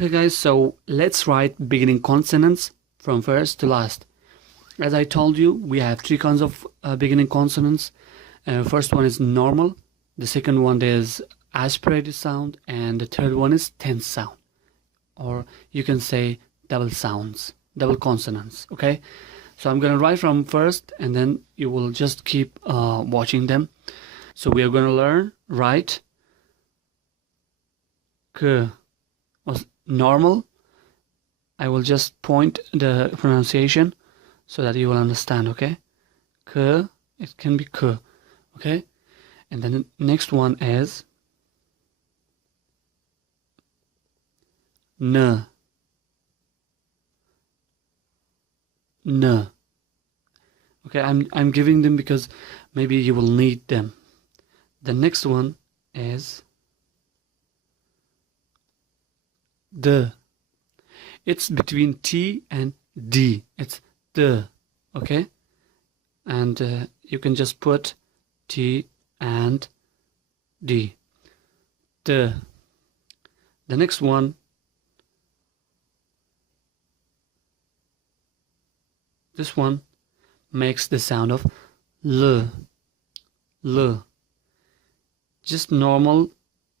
Okay guys, so let's write beginning consonants from first to last. As I told you, we have three kinds of beginning consonants. First one is normal, the second one is aspirated sound, and the third one is tense sound. Or you can say double sounds, double consonants, okay? So I'm gonna write from first and then you will just keep watching them. So we are gonna learn write k. Normal. I will just point the pronunciation so that you will understand, okay? K, it can be k, okay? And then the next one is n. N. Okay, I'm giving them because maybe you will need them. The next one is D. It's between T and D. It's D, okay? And you can just put T and D. D. The next one, this one makes the sound of L. L. Just normal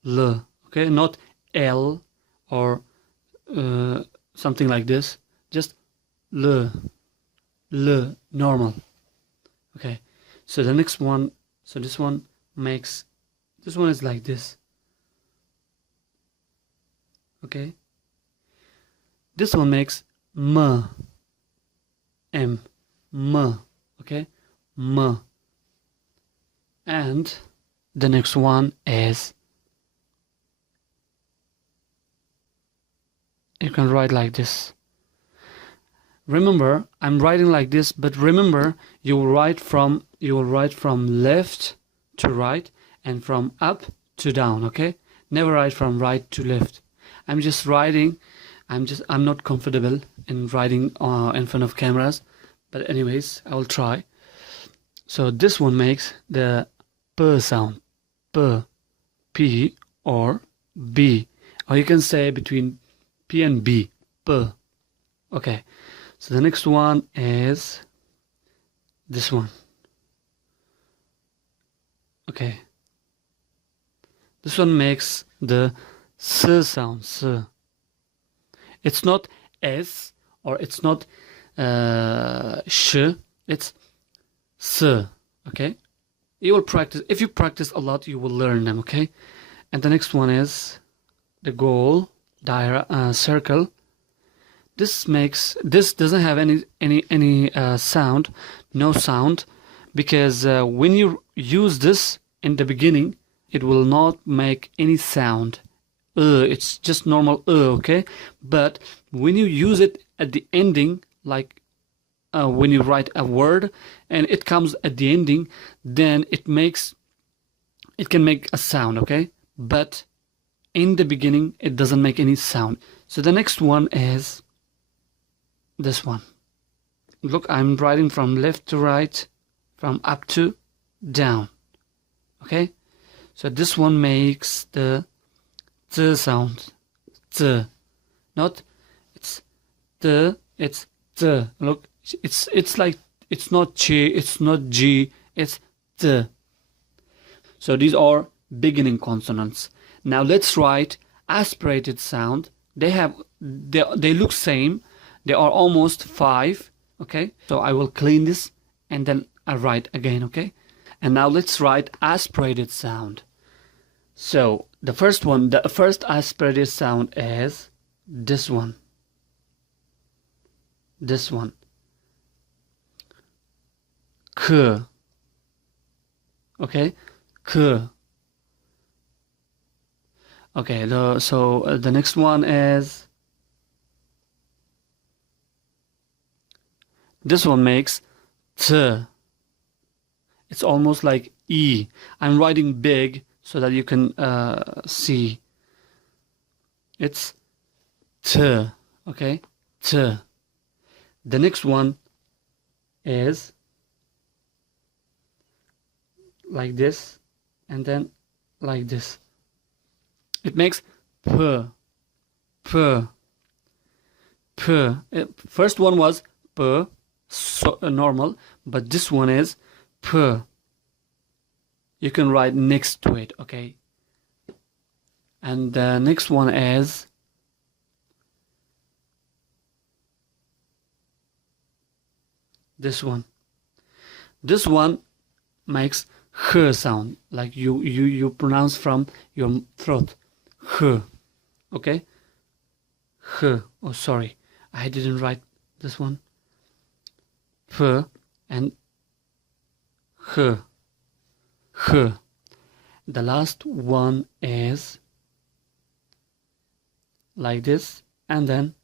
L, okay? Not L or something like this. Just L. L, normal. Okay, so the next one, so this one makes, this one is like this. Okay, this one makes M. M. M. Okay, M. And the next one is, you can write like this. Remember, I'm writing like this, but remember, you will write from left to right and from up to down, okay? Never write from right to left. I'm just writing, I'm not comfortable in writing in front of cameras, but anyways, I will try. So this one makes the P sound, P, P or B, or you can say between P and B, P. Okay, so the next one is this one. Okay, this one makes the S sound, S. It's not S or it's not sh, it's S, okay? You will practice, if you practice a lot, you will learn them, okay? And the next one is the goal, circle. This doesn't have any sound, no sound, because when you use this in the beginning, it will not make any sound. It's just normal okay? But when you use it at the ending, like when you write a word and it comes at the ending, then it can make a sound, okay? But in the beginning, it doesn't make any sound. So the next one is this one. Look, I'm writing from left to right, from up to down, okay? So this one makes the Z sound, Z. Not, it's the, it's the. Look, it's like, it's not Ch, it's not G, it's the. So these are beginning consonants. Now let's write aspirated sound. They look same. They are almost 5. Okay. So I will clean this and then I write again. Okay. And now let's write aspirated sound. So the first one, the first aspirated sound is this one. This one. K. Okay. K. Okay, so the next one is, this one makes T. It's almost like E. I'm writing big so that you can see. It's T, okay? T. The next one is like this and then like this. It makes P. P. P. First one was P, so, normal, but this one is P. You can write next to it, okay? And the next one is this one. This one makes h sound, like you pronounce from your throat. H. Okay? H. Oh, sorry. I didn't write this one. P and H. H. The last one is like this, and then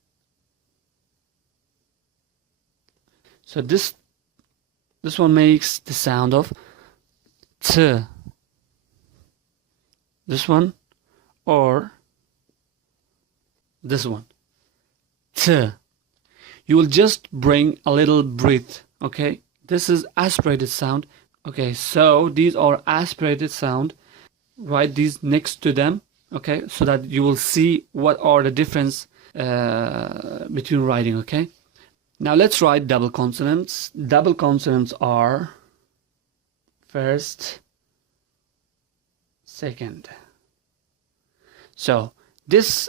so this one makes the sound of T. This one or this one. T. You will just bring a little breath, okay? This is aspirated sound. Okay, so these are aspirated sound. Write these next to them, okay? So that you will see what are the difference between writing, okay? Now let's write double consonants. Double consonants are first, second. So this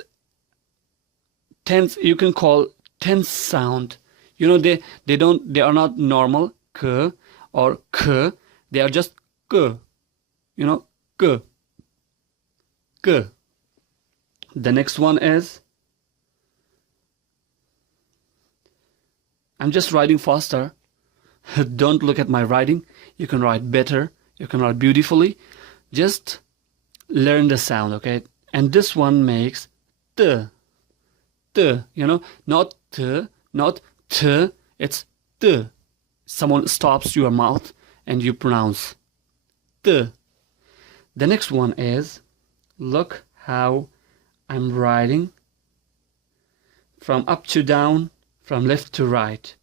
tense, you can call tense sound. You know, they are not normal k or k. They are just k. You know, k. K. The next one is, I'm just writing faster. Don't look at my writing. You can write better. You can write beautifully. Just learn the sound, okay? And this one makes t. T, you know, not t, not t, it's t. Someone stops your mouth and you pronounce t. The next one is, look how I'm writing from up to down, from left to right,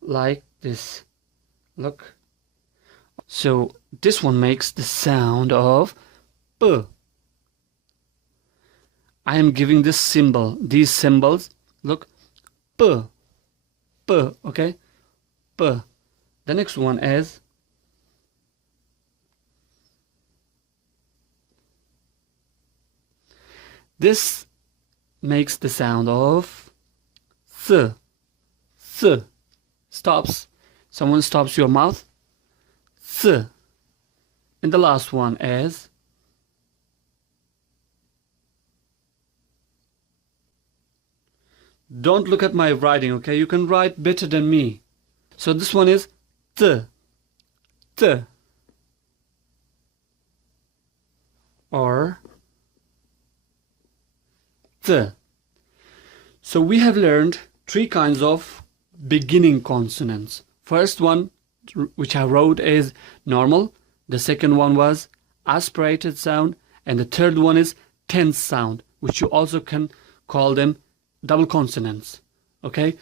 like this. Look. So this one makes the sound of P. I am giving this symbol, these symbols. Look, P, P, okay? P. The next one is this makes the sound of S. S. Stops. Someone stops your mouth. S. And the last one is don't look at my writing, okay? You can write better than me. So this one is T. T. Or T. So we have learned three kinds of beginning consonants. First one, which I wrote, is normal. The second one was aspirated sound. And the third one is tense sound, which you also can call them double consonants. Okay?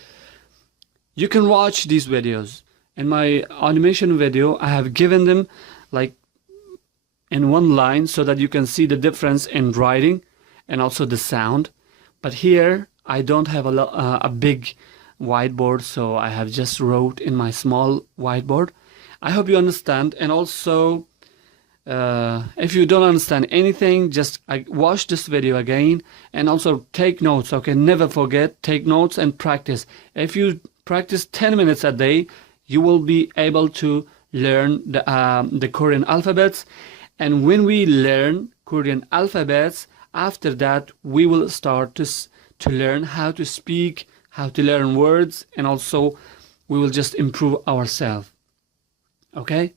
You can watch these videos. In my animation video, I have given them like in one line so that you can see the difference in writing and also the sound. But here I don't have a big whiteboard, so I have just wrote in my small whiteboard. I hope you understand. And also if you don't understand anything, just watch this video again and also take notes. Okay, never forget, take notes and practice. If you practice 10 minutes a day, you will be able to learn the Korean alphabets. And when we learn Korean alphabets, after that we will start to learn how to speak, how to learn words, and also we will just improve ourselves. Okay?